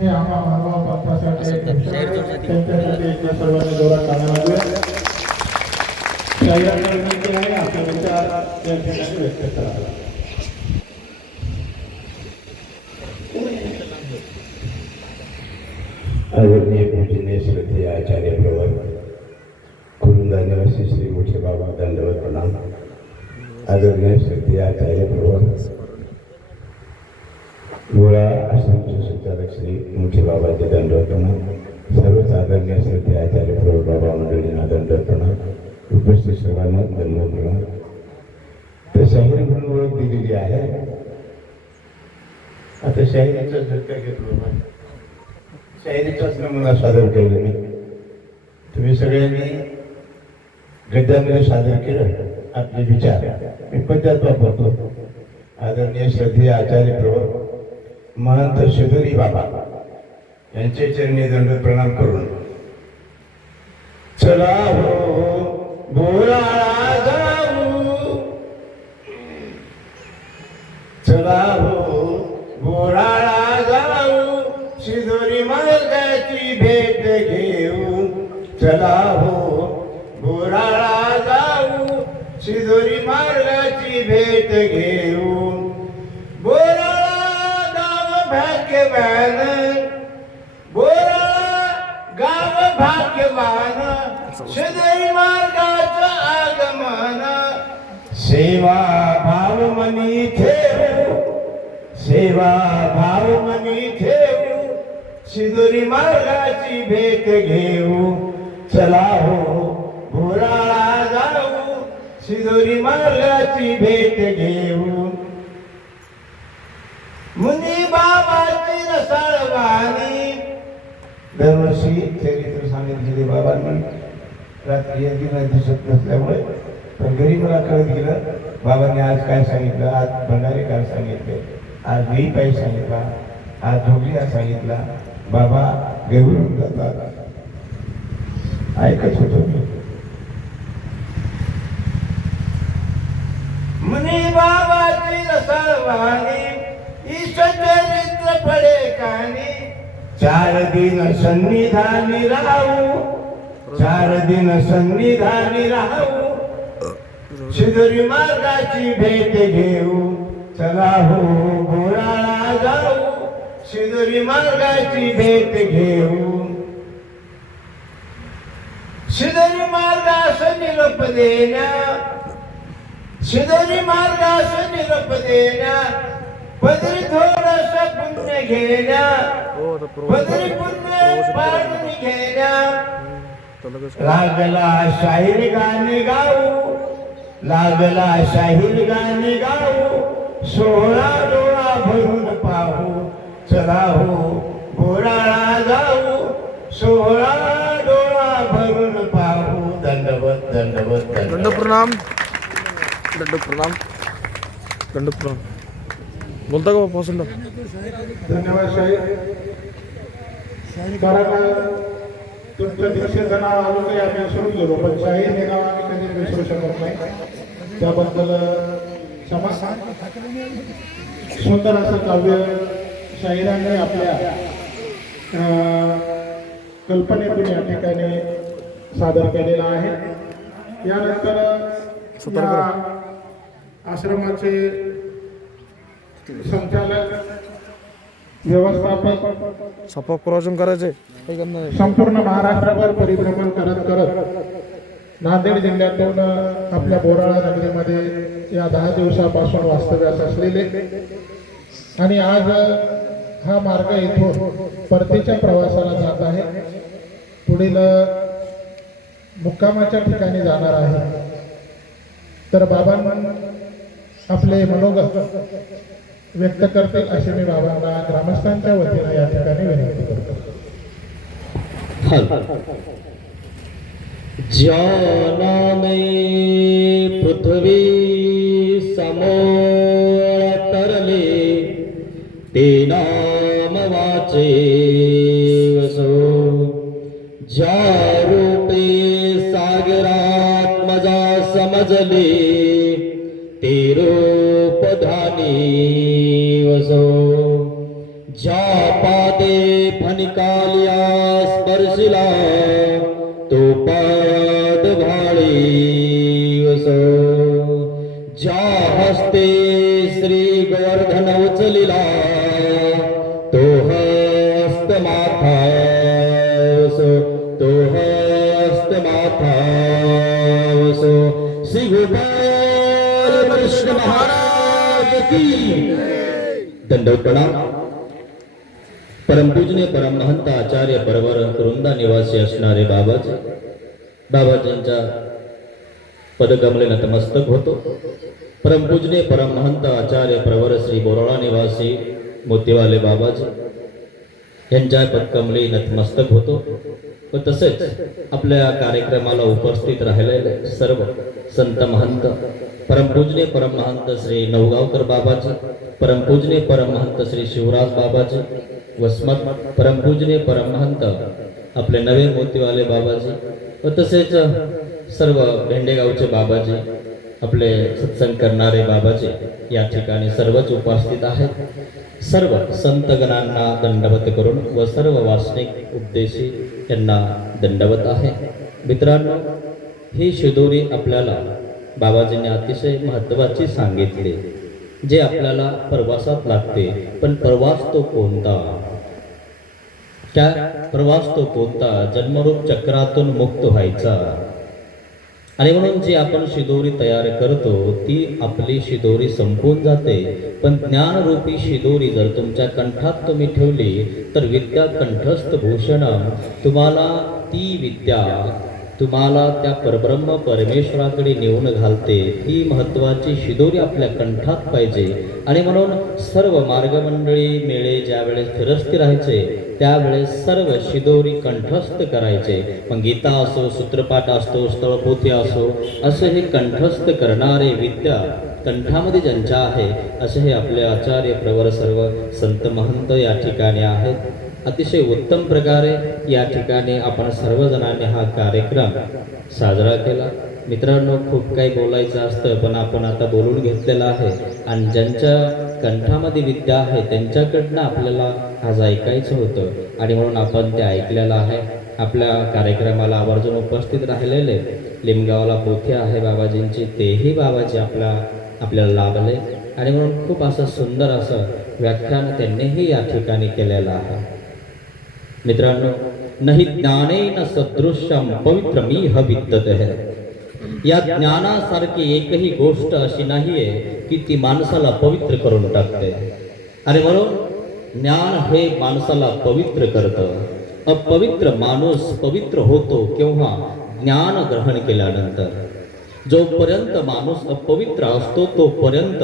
हे आम्हा मानव आहे. त्यांच्यासाठी एकदा सर्वांनी जोरात टाळ्या वाजवूया. शाहिरांना विनंती आहे आपले विचार या ठिकाणी व्यक्त करा आदरणीय पूजनीय श्रद्धेय आचार्य प्रवर कुरुंदा निवासी श्री मोठे बाबा दंडवत प्रणाम आदरणीय श्रद्धेय आचार्य प्रवर गोळा आश्रमचे संचालक श्री मोठे बाबाचे दंड प्रणाम सर्वसाधारण श्रद्धे आचार्य प्रभू बाबा मंडळींना दंड प्रणाम उपस्थित सर्वांना दंड प्रणाम तर शाहीर म्हणून ओळख दिलेली आहे. आता शाहिरीचा झटका घेतलो शाहिरीचाच नमुना सादर केलं मी तुम्ही सगळ्यांनी गद्यामध्ये सादर केलं. आपले विचार. मी पद्धत वापरतो आदरणीय श्रद्धेय आचार्य प्रभू. महंत शिदोरी बाबा यांचे चरणी दंड प्रणाम करून. चला हो, हो बोराळा जाऊ. चला हो बोराळा जाऊ. शिदोरी मार्गाची भेट घेऊ. चला हो बोराळा जाऊ. शिदोरी मार्गाची भेट घेऊ. भाग्यवान बोरा गाव भाग्यवान शिदोरी आगमन. सेवा भाव मनी ठेव सेवा भाव मनी ठेव शिदोरी मार्गाची भेट घेऊ. चला हो भोराळा जाऊ शिदोरी मार्गाची भेट घेऊ. मुनी बाबाची रसाळवाणी दरवर्षी चरित्र सांगितलेले बाबांना रात्री एक दिसत नसल्यामुळे पण घरी मला कळत गेलं बाबांनी आज काय सांगितलं? आज भंडारे काय सांगितले आज मी पायी सांगितला आज झोगलिया सांगितला. बाबा घेऊन जातात. ऐकत होतो मी. मुनी बाबाची रसाळवाणी ईश्वरित्र पडे कानी चार दिन सन्निधानी राहू। चार दिन सन्निधानी राहू। शिदोरी मार्गाची भेट घेऊ। चला हो गोराळा जाऊ। शिदोरी मार्गाची भेट घेऊ। शिदरी मार्गास निरोप देण्या। शिदरी मार्गास निरोप देण्या। पदरी थोडस पुण्य घेण्या पदरी पुण्य पाडून घेण्या लागला शाहीर गाणे गाऊ. लागला शाहीर गाणे गाऊ. सोहळा डोळा भरून पाहू. चला हो गोराळा जाऊ. सोहळा डोळा भरून पाहू. दंडवत दंडवत दंड प्रणाम दंड प्रणाम दंड प्रणाम बोलता का सुंदर धन्यवाद शाहीर. कारण तुमचं दीक्षेचं नाव आलं तरी आम्ही विसरून गेलो पण शाहीर हे नाव आम्ही कधी विसरू शकत नाही. त्याबद्दल क्षमा सुंदर असं काव्य शाहिरांनी आपल्या कल्पनेतून या ठिकाणी सादर केलेलं आहे. यानंतर. आश्रमाचे संचालक व्यवस्थापक प्रवचन करायचे. संपूर्ण महाराष्ट्रभर परिभ्रमण करत करत नांदेड जिल्ह्यातून आपल्या बोराळा नगरीमध्ये या दहा दिवसापासून वास्तव्यास असलेले आणि आज हा मार्ग इथून परतीच्या प्रवासाला जात आहे. पुढील मुक्कामाच्या ठिकाणी जाणार आहे. तर बाबांना आपले मनोगत व्यक्त करतील असे मी बाबांना ग्रामस्थांच्या वतीनं या ठिकाणी विनंती करतो. ज्ञानाने पृथ्वी समोर तरले ते नाम वाचे वसो. ज्या रूपे सागरात समजले ते रूप धानी वसो। ज्या पादे आणि कालिया स्पर्शिला तो पाद भाळी वसो। ज्या हस्ते श्री गोवर्धन उचलिला तो हस्त माथा वसो। तो हस्त माथा वसो। श्री गोपाल की दंडवत परमपूजने परमपूजनीय परमहंत आचार्य परवर वृंदा निवासी असणारे बाबाजी. बाबाजींच्या पदकमले नतमस्तक होतो. परमपूजने परमहंत आचार्य प्रवर श्री बोरोळा निवासी मोतीवाले बाबाजी. यांच्या पदकमले नतमस्तक होतो. व तसेच आपल्या कार्यक्रमाला उपस्थित राहिलेले सर्व संत महंत परमपूजने परमहंत श्री नवगावकर बाबाजी परमपूजने परमहंत श्री शिवराज बाबाजी वसमत परमपूजने परमहंत आपले नवे मोतीवाले बाबाजी व तसेच सर्व भेंडेगावचे बाबाजी आपले सत्संग करणारे बाबाजी या ठिकाणी सर्वच उपस्थित आहेत. सर्व संतगणांना दंडवत करून व सर्व वासनिक उपदेशी यांना दंडवत आहे. मित्रांनो ही शिदोरी आपल्याला बाबाजींनी अतिशय महत्त्वाची सांगितली जे आपल्याला प्रवासात लागते. पण प्रवास तो कोणता? त्या प्रवास तो कोणता? जन्मरूप चक्रातून मुक्त व्हायचा. आणि म्हणून जी आपण शिदोरी तयार करतो ती आपली शिदोरी संपून जाते. पण ज्ञानरूपी शिदोरी जर तुमच्या कंठात तुम्ही ठेवली तर विद्या कंठस्थ भूषण तुम्हाला ती विद्या तुम्हाला त्या परब्रह्म परमेश्वराकडे नेऊन घालते. ही महत्वाची शिदोरी आपल्या कंठात पाहिजे. आणि म्हणून सर्व मार्गमंडळी मेळे ज्यावेळेस फिरस्ती राहायचे त्यावेळेस सर्व शिदोरी कंठस्थ करायचे. मग गीता असो सूत्रपाठ असतो स्थळपोथी असो असं हे कंठस्थ करणारे विद्या कंठामध्ये ज्यांच्या आहे असे हे आपले आचार्य प्रवर सर्व संत महंत या ठिकाणी आहेत. अतिशय उत्तम प्रकारे या ठिकाणी आपण सर्वजणांनी हा कार्यक्रम साजरा केला. मित्रांनो खूप काही बोलायचं असतं पण आपण आता बोलून घेतलेलं आहे. आणि ज्यांच्या कंठामध्ये विद्या आहे त्यांच्याकडनं आपल्याला आज ऐकायचं होतं. आणि म्हणून आपण ते ऐकलेलं आहे. आपल्या कार्यक्रमाला आवर्जून उपस्थित राहिलेले लिमगावला पोथी आहे बाबाजींची तेही बाबाजी आपल्या आपल्याला लाभले. आणि म्हणून खूप असं सुंदर असं व्याख्यान त्यांनीही या ठिकाणी केलेलं आहे. मित्रांनो नाही ज्ञानेन सदृश्यम पवित्र मी विद्यत. है या ज्ञानासारखी एकही गोष्ट अशी नाहीये की ती माणसाला पवित्र करून टाकते. आणि म्हणून ज्ञान हे माणसाला पवित्र करतं. अपवित्र माणूस पवित्र होतो केव्हा? ज्ञान ग्रहण केल्यानंतर. जोपर्यंत माणूस अपवित्र असतो तोपर्यंत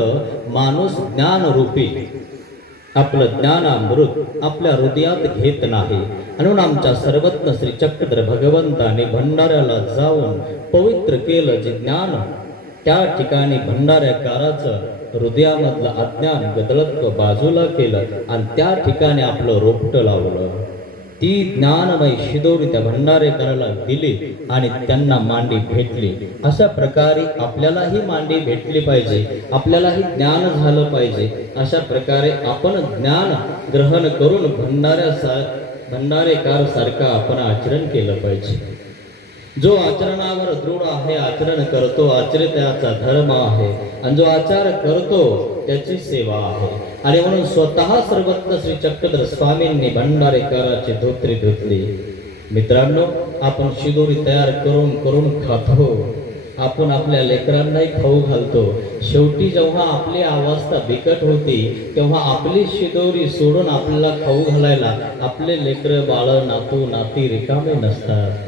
माणूस ज्ञानरूपी आपलं ज्ञानामृत आपल्या हृदयात घेत नाही. म्हणून आमच्या सर्वज्ञ श्री चक्रधर भगवंताने भंडाऱ्याला जाऊन पवित्र केलं जे ज्ञान. त्या ठिकाणी भंडाऱ्याकाराचं हृदयामधलं अज्ञान गदळत्व बाजूला केलं आणि त्या ठिकाणी आपलं रोपटं लावलं. ती ज्ञानमय शिदोरी त्या भंडारेकराला दिली आणि त्यांना मांडी भेटली. अशा प्रकारे आपल्यालाही मांडी भेटली पाहिजे आपल्यालाही ज्ञान झालं पाहिजे. अशा प्रकारे आपण ज्ञान ग्रहण करून भंडाऱ्या भंडारेकार सारखा आपण आचरण केलं पाहिजे. जो आचरणावर दृढ आहे आचरण करतो आचरित्याचा धर्म आहे. आणि जो आचार करतो त्याची सेवा आहे. आणि म्हणून स्वतः सर्वत्र श्री चक्रधर स्वामींनी भंडारेकराची धोत्री धुतली. मित्रांनो आपण शिदोरी तयार करून करून खातो. आपण आपल्या लेकरांनाही खाऊ घालतो. शेवटी जेव्हा आपली अवस्था बिकट होती तेव्हा आपली शिदोरी सोडून आपल्याला खाऊ घालायला आपले लेकर बाळ नातू नाती रिकामे नसतात.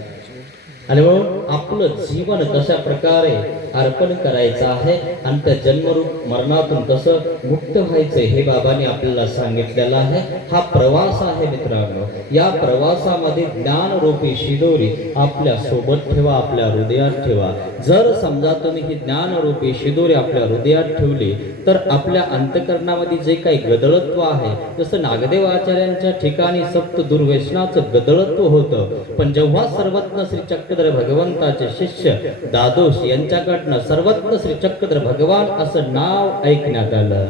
आणि म्हणून आपलं जीवन कशा प्रकारे अर्पण करायचं आहे. आणि त्या जन्मरूप मरणातून कसं मुक्त व्हायचं हे बाबाने आपल्याला सांगितलेलं आहे. हा प्रवास आहे मित्रांनो. या प्रवासामध्ये ज्ञानरूपी शिदोरी आपल्यासोबत ठेवा आपल्या हृदयात ठेवा. जर समजा तुम्ही ही ज्ञानरूपी शिदोरी आपल्या हृदयात ठेवली तर आपल्या अंतकरणामध्ये जे काही गदळत्व आहे जसं नागदेव आचार्यांच्या ठिकाणी सप्त दुर्व्यसनाचं गदळत्व होतं. पण जेव्हा सर्वज्ञ श्री चक्रधर भगवंताचे शिष्य दादोश यांच्याकडे यांच्याकडनं सर्वत्र श्री चक्र भगवान असं नाव ऐकण्यात आलं.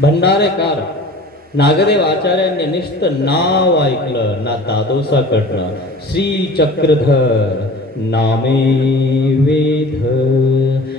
भंडारेकार नागदेव आचार्यांनी निष्ठ नाव ऐकलं. ना दादोसाकडनं श्री चक्रधर नामे वेद.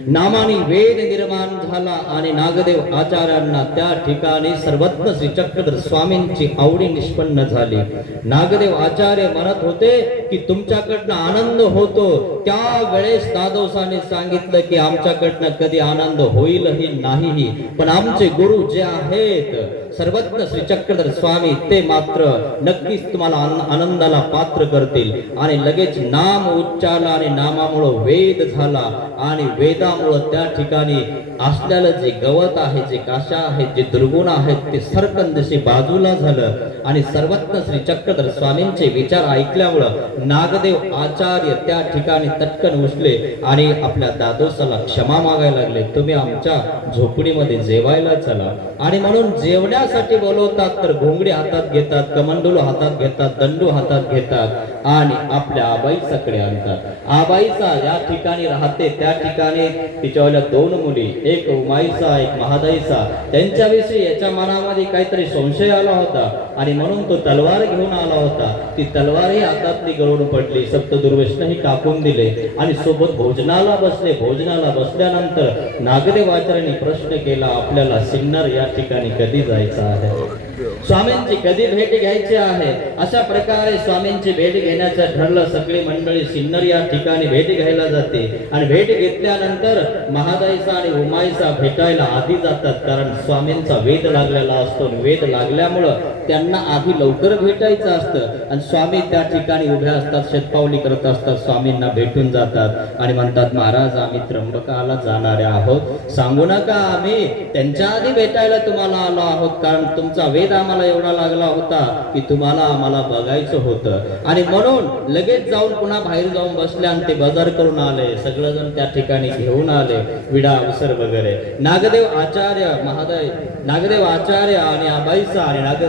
नामाने वेद निर्माण झाला आणि नागदेव आचार्यांना त्या ठिकाणी सर्वत्र श्री चक्रधर स्वामींची आवडी निष्पन्न झाली. नागदेव आचार्य म्हणत होते की तुमच्याकडनं आनंद होतो. त्या वेळेस दादोसाने सांगितलं की आमच्याकडनं कधी आनंद होईलही नाहीही पण आमचे गुरु जे आहेत सर्वत्र श्री चक्रधर स्वामी ते मात्र नक्कीच तुम्हाला आनंदाला पात्र करतील. आणि लगेच नाम उच्चारला आणि नामामुळं वेद झाला. आणि वेदामुळं त्या ठिकाणी असलेलं जे गवत आहे जे काशा आहेत जे दुर्गुण आहेत ते सरकन दिशी बाजूला झालं. आणि सर्वत्र श्री चक्रधर स्वामींचे विचार ऐकल्यामुळं नागदेव आचार्य त्या ठिकाणी तटकन उचले आणि आपल्या दादोसाला क्षमा मागायला लागले. तुम्ही आमच्या झोपडीमध्ये जेवायला चला. आणि म्हणून कशासाठी बोलवतात तर घोंगडी हातात घेतात कमंडलू हातात घेतात दंडू हातात घेतात आणि आपल्या आबाईसाकडे आणतात. आबाईचा या ठिकाणी राहते त्या ठिकाणी तिच्यावल्या दोन मुली एक उमाईचा एक महादाईचा त्यांच्याविषयी याच्या मनामध्ये काहीतरी संशय आला होता आणि म्हणून तो तलवार घेऊन आला होता. ती तलवारही हातातली गळून पडली सप्तदुर्वेशनही कापून दिले आणि सोबत भोजनाला बसले. भोजनाला बसल्यानंतर नागदेवाचार्यांनी प्रश्न केला आपल्याला सिन्नर या ठिकाणी कधी जायचं? आहे. स्वामींची कधी भेट घ्यायची आहे? अशा प्रकारे स्वामींची भेट घेण्याचं ठरलं. सगळी मंडळी सिन्नर या ठिकाणी भेट घ्यायला जाते. आणि भेट घेतल्यानंतर महादाईचा आणि उमाईचा भेटायला आधी जातात. कारण स्वामींचा वेद लागलेला असतो. वेद लागल्यामुळं त्यांना आधी लवकर भेटायचं असतं. आणि स्वामी त्या ठिकाणी उभ्या असतात शेतपावली करत असतात स्वामींना भेटून जातात. आणि म्हणतात महाराज आम्ही त्र्यंबकाला जाणारे आहोत. सांगू नका आम्ही. त्यांच्या आधी भेटायला तुम्हाला आलो आहोत. कारण तुमचा वेद आम्हाला एवढा लागला होता की तुम्हाला आम्हाला बघायचं होतं. आणि म्हणून लगेच जाऊन पुन्हा बाहेर जाऊन बसले आणि ते बाजार करून आले. सगळेजण त्या ठिकाणी घेऊन आले. विडा अवसर वगैरे. नागदेव आचार्य महादय नागदेव आचार्य आणि आबाईचा आणि नाग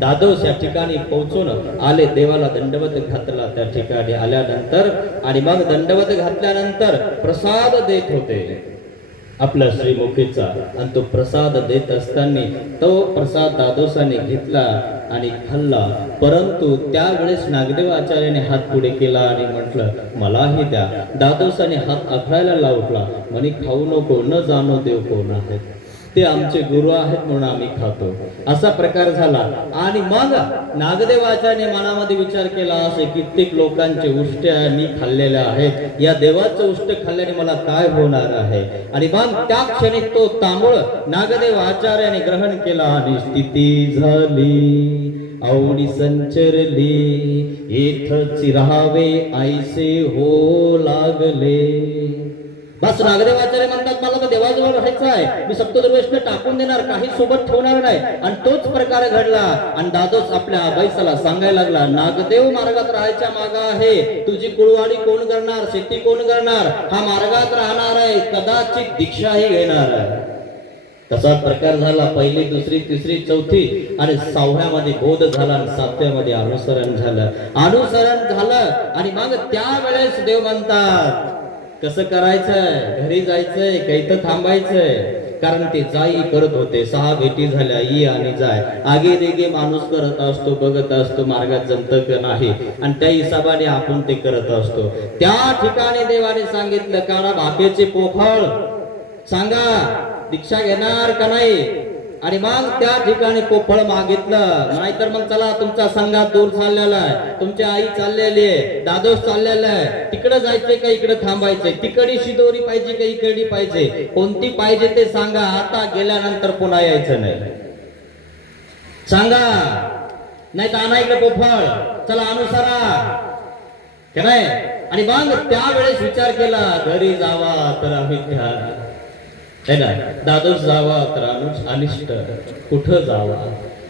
दादोस या ठिकाणी पोहोचून आले. देवाला दंडवत घातला त्या ठिकाणी आल्यानंतर आणि मग दंडवत घातल्यानंतर प्रसाद देत होते. आपल्या श्रीमुखीचा आणि तो प्रसाद देत असताना तो प्रसाद दादोसाने घेतला आणि खाल्ला. परंतु त्यावेळेस नागदेव आचार्याने हात पुढे केला आणि म्हटलं मलाही द्या. दादोसाने हात आखडायला लावला. म्हणे खाऊ नको न जाणो देव कोण आहेत. ते आमचे गुरु आहेत म्हणून आम्ही खातो. असा प्रकार झाला. आणि मग नागदेवाच्याने मनामध्ये विचार केला असे कित्येक लोकांचे उष्ट्या मी खाल्लेल्या आहेत. या देवाचं उष्ट खाल्ल्याने मला काय होणार आहे? आणि मग त्या क्षणी तो तांबूळ नागदेव आचार्याने ग्रहण केला आणि स्थिती झाली. आवडी संचरली. येथ चिरावे आईसे हो लागले. बस नागदेवाचार्य म्हणतात मला तर देवाजवळ राहायचं आहे. मी सप्तदुर्वेशने टाकून देणार काही सोबत ठेवणार नाही. आणि तोच प्रकार घडला. आणि दादोस आपल्या बैसाला सांगायला लागला नागदेव मार्गात राहायच्या मागा आहे. तुझी कुळवाडी कोण करणार? शेती कोण करणार? हा मार्गात राहणार आहे. कदाचित दीक्षाही घेणार. आहे तसाच प्रकार झाला पहिली दुसरी तिसरी चौथी. आणि सहाव्यामध्ये बोध झाला आणि सातव्यामध्ये अनुसरण झालं. अनुसरण झालं आणि मग त्यावेळेस देव म्हणतात कसं करायचंय? घरी जायचंय कैत थांबायचंय? कारण ते जाई करत होते. सहा भेटी झाल्या ये आणि जाय. आगे देगे माणूस करत असतो बघत असतो मार्गात जमत का नाही? आणि त्या हिशोबाने आपण ते करत असतो. त्या ठिकाणी देवाने सांगितलं काढा भाकेचे पोखळ सांगा दीक्षा घेणार का नाही? आणि मग त्या ठिकाणी पोफळ मागितलं. नाहीतर मग चला तुमचा संघात दूर चाललेला आहे. तुमची आई चाललेली आहे दादोस चाललेला आहे. तिकडे जायचंय का इकडे थांबायचंय? तिकडी शिदोरी पाहिजे का इकडे पाहिजे? कोणती पाहिजे ते सांगा. आता गेल्यानंतर पुन्हा यायचं नाही. सांगा. नाही तर आणा इकडे पोफळ चला अनुसारा. नाही? आणि मग त्यावेळेस विचार केला घरी जावा तर आम्ही घ्या है ना दादोस जावा तर अनुष अनिष्ट. कुठं जावा?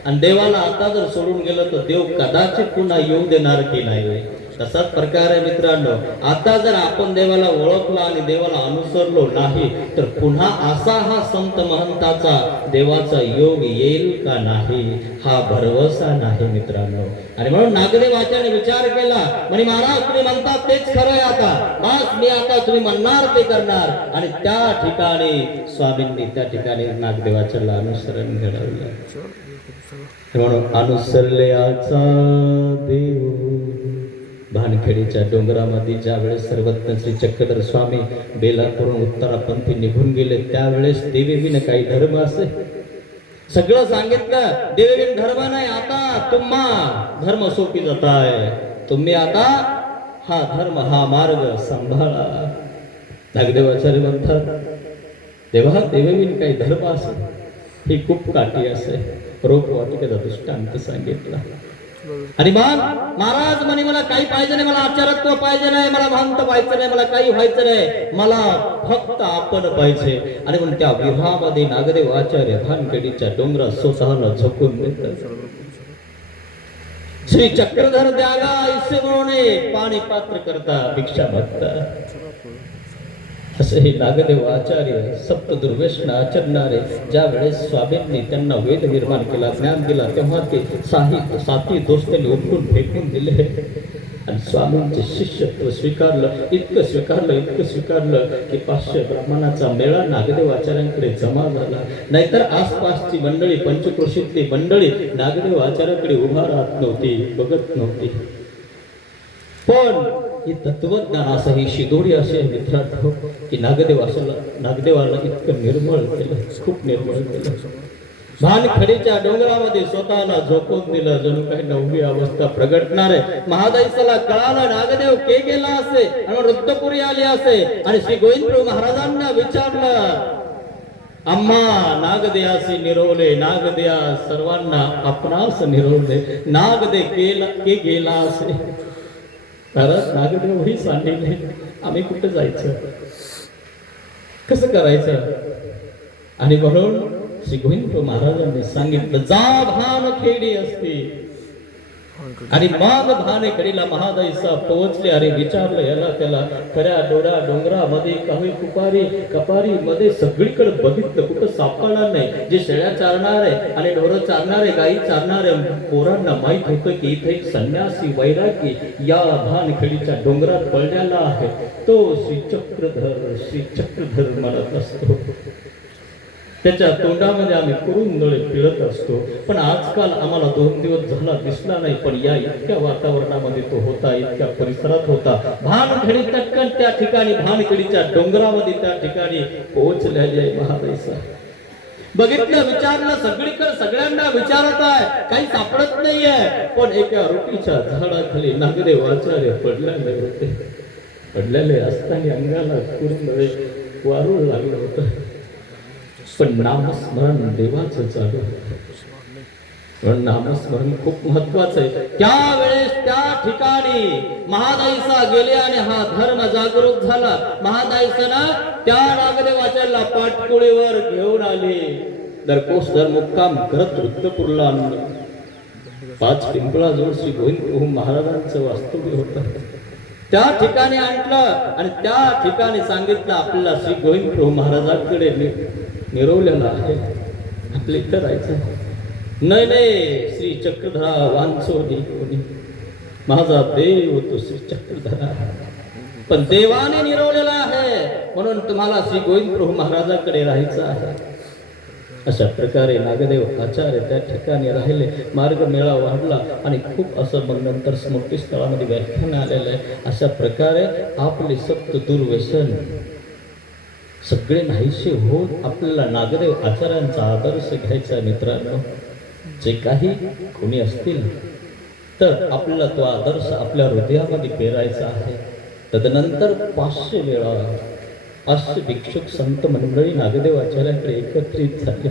आणि देवाला आता जर सोडून गेलं तर देव कदाचित पुन्हा येऊ देणार की नाही? तसाच प्रकार आहे मित्रांनो. आता जर आपण देवाला ओळखला आणि देवाला अनुसरलो नाही तर पुन्हा असा हा संत महंताचा देवाचा योग येईल का नाही? हा भरवसा नाही मित्रांनो. आणि म्हणून नागदेवाच्याने विचार केला म्हणे महाराज तुम्ही म्हणतात तेच खरं आहे आता. बस मी आता तुम्ही म्हणणार ते करणार. आणि त्या ठिकाणी स्वामींनी त्या ठिकाणी नागदेवाच्याला अनुसरण घडवलं. म्हणून अनुसरल्याचा देव. भानखेडीच्या डोंगरामध्ये ज्यावेळेस सर्वत्र सर्वज्ञ श्री चक्रधर स्वामी बेलापूरून उत्तरापंथी निघून गेले त्यावेळेस देवीनं काही धर्म असे? सगळं सांगितलं देवीन धर्म नाही आता तुम्हा धर्म सोपी जात आहे तुम्ही आता हा धर्म हा मार्ग सांभाळा. नागदेवाचार्य म्हणतात तेव्हा देवीन काही धर्म असे? ही खूप काठी असे. रोप वाटिकेचा दृष्टांत सांगितला. आणि मग महाराज म्हणे मला काही पाहिजे नाही मला आचारत्व पाहिजे नाही मला भांत व्हायचं नाही मला काही व्हायचं नाही मला फक्त आपण पाहिजे. आणि म्हणून त्या विवाहामध्ये नागदेव आचार्य भानखेडीच्या डोंगरात स्वतःला झोकून श्री चक्रधर द्यागा ऐसे म्हणून पाणी पात्र करता भिक्षा मागता असे हे नागदेव आचार्य सप्त दुर्वेशन आचरणारे ज्या वेळेस स्वामींनी त्यांना वेद निर्माण केला ज्ञान दिला तेव्हा ते साही साती दोष उठून उपटून फेकून दिले. आणि स्वामींचे शिष्यत्व स्वीकारलं इतकं स्वीकारलं इतकं स्वीकारलं की पाचशे ब्राह्मणाचा मेळा नागदेव आचार्यांकडे जमा झाला. नाहीतर आसपासची मंडळी पंचक्रोशीतली मंडळी नागदेव आचार्याकडे उभा राहत नव्हती बघत नव्हती. पण हे तत्वज्ञान असं ही शिदोडी असे आहे मित्रांनो की नागदेव असं नागदेवाला इतकं निर्मळ केलं खूप निर्मळ केलं. भानखडीच्या डोंगरामध्ये स्वतःला झोपून दिलं जणू काही नववी अवस्था प्रगटणार आहे. महादाईसाला कळालं नागदेव के गेला असे आणि वृद्धपुरी आली असे आणि श्री गोविंदप्रभू महाराजांना विचारलं अम्मा नागदेयासी निरवले नागदेया सर्वांना आपणास निरवले नागदे केला के गेला असे. कारण नागदेव ही सांगितले आम्ही कुठं जायचं? कसं करायचं? आणि म्हणून श्री गोविंद महाराजांनी सांगितलं जा भान खेडी असते. आणि मग भानेकडीला महादाईसा पोहोचले आणि विचारलं याला त्याला खऱ्या डोळा डोंगरामध्ये काही कुपारी कपारी मध्ये सगळीकडे बघितलं कुठं सापडणार नाही जे शेळ्या चारणारे आणि ढोरं चारणारे गाई चारणारे पोरांना माहीत होतं की इथे एक संन्यासी वैरागी या भानखडीच्या डोंगरात पडलेला आहे. तो श्री चक्रधर श्री चक्रधर म्हणत असतो. त्याच्या तोंडामध्ये आम्ही कुरुंदळे पिळत असतो. पण आजकाल आम्हाला दोन दिवस झाला दिसला नाही पण या इतक्या वातावरणामध्ये तो होता इतक्या परिसरात होता. भानखडी तटकन त्या ठिकाणी भानखडीच्या डोंगरामध्ये त्या ठिकाणी पोहोचलेले आहे महादेसा बघितलं विचारलं सगळीकडे सगळ्यांना विचारत आहे. काही सापडत नाहीये. पण एका रोटीच्या झाडाखाली नागदेव आचार्य पडलेले होते. पडलेले असताना अंगाला कुरुंदळे वारूळ लागलं होतं. पण नामस्मरण देवाचं चालू पण म्हणून नामस्मरण खूप महत्वाचं आहे. त्यावेळेस त्या ठिकाणी महादाईसा गेले आणि हा धर्म जागरूक झाला. महादाईसाना त्या नागदेवाच्याला पाटकुळीवर घेऊन आले. दरकोस दर मुक्काम करत वृत्तपूरला आणलं. पाच पिंपळाजवळ श्री गोविंद प्रभू महाराजांचं वास्तव्य होतं. त्या ठिकाणी आणलं आणि त्या ठिकाणी सांगितलं आपल्याला श्री गोविंद प्रभू महाराजांकडे मिरवलेला आहे. आपले करायचं राहायचं नाही नाही श्री चक्रधरा वांचो कोणी. माझा देव तो श्री चक्रधरा. पण देवाने निरवलेला आहे. म्हणून तुम्हाला श्री गोविंद प्रभू महाराजांकडे राहायचं आहे. अशा प्रकारे नागदेव आचार्य त्या ठिकाणी राहिले. मार्ग मेळा वाढला आणि खूप असं मग नंतर स्मृतीस्थळामध्ये व्याख्यान आलेलं आहे. अशा प्रकारे आपले सप्त दुर्व्यसन सगळे नाहीसे होऊन आपल्याला नागदेव आचार्यांचा आदर्श घ्यायचा मित्रांनो. जे काही कोणी असतील तर आपल्याला तो आदर्श आपल्या हृदयामध्ये पेरायचा आहे. तदनंतर पाचशे वेळा पाचशे भिक्षुक संत मंडळी नागदेव आचार्याकडे एकत्रित झाले.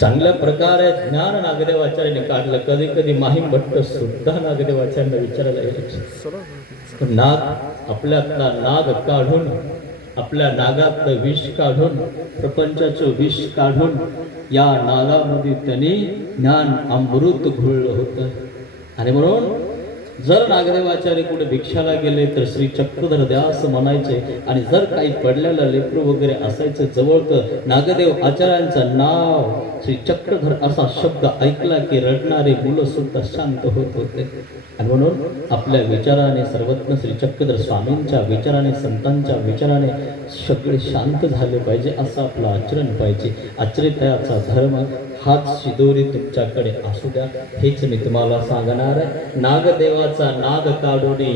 चांगल्या प्रकारे ज्ञान नागदेवाचार्याने काढलं. कधी कधी माहीम भट्ट सुद्धा नागदेवाचार्यांना विचारायला येईल नाग आपल्यातला नाग काढून आपल्या नागातलं विष काढून प्रपंचाचं विष काढून या नागामध्ये त्यांनी ज्ञान अमृत घोळलं होतं. आणि म्हणून जर नागदेवाचार्य कुठे भिक्षाला गेले तर श्री चक्रधर द्या असं म्हणायचे आणि जर काही पडलेलं लेकरू वगैरे असायचं जवळ तर नागदेव आचार्यांचं नाव श्री चक्रधर असा शब्द ऐकला की रडणारे मुलं सुद्धा शांत होत होते. आणि म्हणून आपल्या विचाराने सर्वज्ञ श्री चक्रधर स्वामींच्या विचाराने संतांच्या विचाराने सगळे शांत झाले पाहिजे असं आपलं आचरण पाहिजे. आचरितयाचा धर्म हाच शिदोरी तुमच्याकडे असू द्या हेच मी तुम्हाला सांगणार आहे. नागदेवाचा नाग काढोनी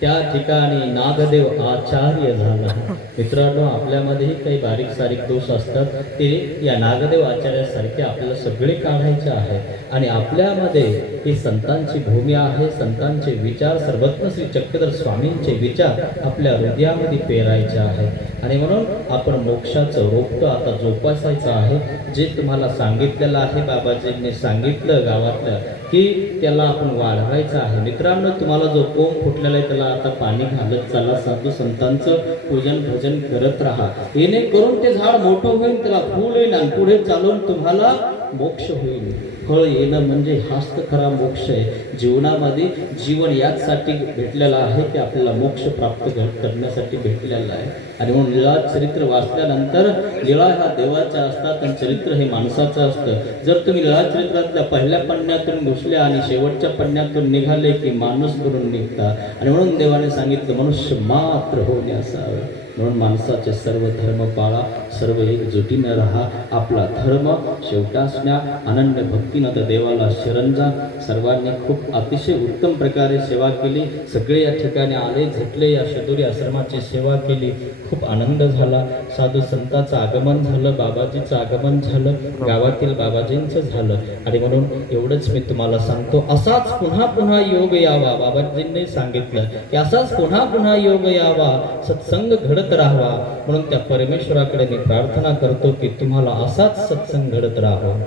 त्या ठिकाणी नागदेव आचार्य झाला. मित्रांनो आपल्यामध्येही काही बारीक सारीक दोष असतात. ते या नागदेव आचार्यासारखे आपल्याला सगळे काढायचे आहे आणि आपल्यामध्ये ही संतांची भूमी आहे संतांचे विचार सर्वत्र श्री चक्रधर स्वामींचे विचार आपल्या हृदयामध्ये पेरायचे आहेत आणि म्हणून आपण मोक्षाचं रोपटं आता जोपासायचं आहे. जे तुम्हाला सांगितलेलं आहे बाबाजींनी सांगितलं गावातलं की त्याला आपण वाढवायचं आहे. मित्रांनो तुम्हाला जो कोंब फुटलेला आहे त्याला आता पाणी घालत चाला. साधू संतांचं पूजन भजन करत राहा. येणे करून ते झाड मोठं होईल त्याला फूल येईल आणि पुढे चालून तुम्हाला मोक्ष होईल. फळ येणं म्हणजे हाच तर खरा मोक्ष आहे. जीवनामध्ये जीवन याचसाठी भेटलेलं आहे की आपल्याला मोक्ष प्राप्त करण्यासाठी भेटलेलं आहे. आणि म्हणून लीळा चरित्र वाचल्यानंतर लीळा हा देवाचा असतात आणि चरित्र हे माणसाचं असतं. जर तुम्ही लीळा चरित्रातल्या पहिल्या पन्न्यातून घुसले आणि शेवटच्या पन्न्यातून निघाले की माणूस करून निघता. आणि म्हणून देवाने सांगितलं मनुष्य मात्र होणे असावं म्हणून माणसाचे सर्व धर्म पाळा सर्व एकजुटीनं राहा आपला धर्म शेवटासण्या अनन्य भक्तीनं तर देवाला शरण जा. सर्वांनी खूप अतिशय उत्तम प्रकारे सेवा केली. सगळे या ठिकाणी आले झटले या शतुरी आश्रमाची सेवा केली. खूप आनंद झाला. साधू संतांचं आगमन झालं बाबाजीचं आगमन झालं गावातील बाबाजींचं झालं. आणि म्हणून एवढंच मी तुम्हाला सांगतो असाच पुन्हा पुन्हा योग यावा. बाबाजींनी सांगितलं की असाच पुन्हा पुन्हा योग यावा. सत्संग घडत घडत राहावा. म्हणून त्या परमेश्वराकडे मी प्रार्थना करतो की तुम्हाला असाच सत्संग घडत राहावा.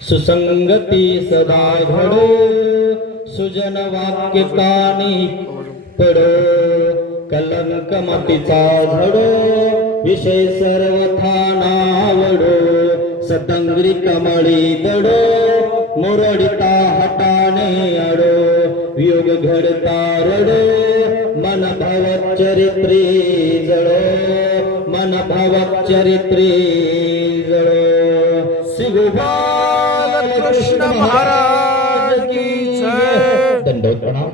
सुसंगती सदा घडो. सुजन वाक्य कानी पडो. कलंक मतीचा झडो. विषय सर्वथा नावडो. सतंगरी कमळी दडो. मुरडिता हटाने अडो. वियोग घडता रडो. मन भव चरित्री जळो. मन भव चरित्री जळो. श्री कृष्ण महाराज की दंडवत प्रणाम.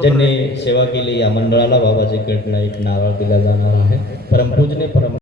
ज्यांनी सेवा केली या मंडळाला बाबाजीकडनं एक नारळ दिला जाणार आहे. परमपूजने परम